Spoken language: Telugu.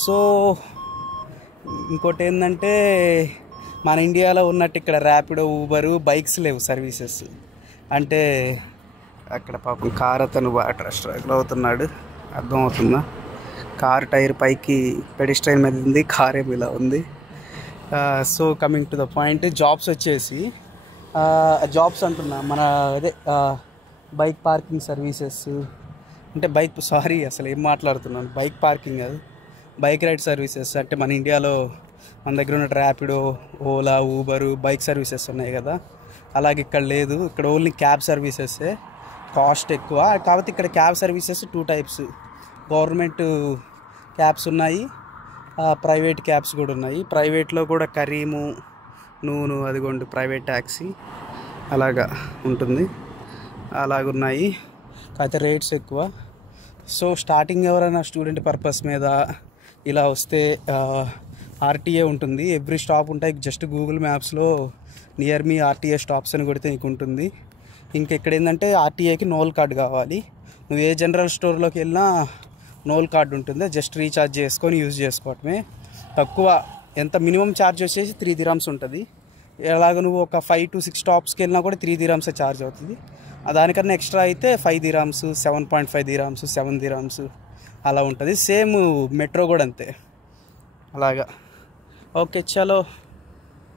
సో ఇంకోటి ఏంటంటే మన ఇండియాలో ఉన్నట్టు ఇక్కడ ర్యాపిడో ఊబరు బైక్స్ లేవు సర్వీసెస్. అంటే అక్కడ పాపం కార్ అతను వాటర్ స్ట్రగుల్ అవుతున్నాడు, అర్థమవుతుందా? కార్ టైర్ పైకి పెడిస్ట్రైన్ మీద ఉంది, కార్ ఏమి ఇలా ఉంది. So coming to the point, jobs వచ్చేసి జాబ్స్ అంటున్నా మన అదే బైక్ పార్కింగ్ సర్వీసెస్, అంటే అసలు ఏం మాట్లాడుతున్నాను, బైక్ పార్కింగ్ కాదు, బైక్ రైడ్ సర్వీసెస్. అంటే మన ఇండియాలో మన దగ్గర ఉన్న Rapido, Ola, Uber bike services ఉన్నాయి కదా, అలాగే ఇక్కడ లేదు. ఇక్కడ ఓన్లీ క్యాబ్ సర్వీసెస్సే, కాస్ట్ ఎక్కువ. కాబట్టి ఇక్కడ cab services 2 types, government cabs ఉన్నాయి, ప్రైవేట్ క్యాబ్స్ కూడా ఉన్నాయి. ప్రైవేట్లో కూడా కరీము, నూను, అదిగోండి ప్రైవేట్ ట్యాక్సీ అలాగా ఉంటుంది, అలాగున్నాయి. అయితే రేట్స్ ఎక్కువ. సో స్టార్టింగ్ ఎవరైనా స్టూడెంట్ పర్పస్ మీద ఇలా వస్తే ఆర్టీఏ ఉంటుంది, ఎవ్రీ స్టాప్ ఉంటాయి. జస్ట్ గూగుల్ మ్యాప్స్లో నియర్ మీ ఆర్టీఏ స్టాప్స్ అని కొడితే నీకు ఉంటుంది. ఇంకా ఇక్కడ ఏంటంటే ఆర్టీఏకి నోల్ కార్డు కావాలి. నువ్వు ఏ జనరల్ స్టోర్లోకి వెళ్ళినా నోల్ కార్డు ఉంటుంది, జస్ట్ రీఛార్జ్ చేసుకొని యూజ్ చేసుకోవటమే. తక్కువ, ఎంత మినిమం ఛార్జ్ వచ్చేసి 3 dirhams ఉంటుంది. ఎలాగ నువ్వు ఒక 5 to 6 స్టాప్స్కి వెళ్ళినా కూడా 3 dirhams ఛార్జ్ అవుతుంది. దానికన్నా ఎక్స్ట్రా అయితే 5 dirhams, 7.5 dirhams, 7 dirhams అలా ఉంటుంది. సేమ్ మెట్రో కూడా అంతే అలాగా. ఓకే, చలో.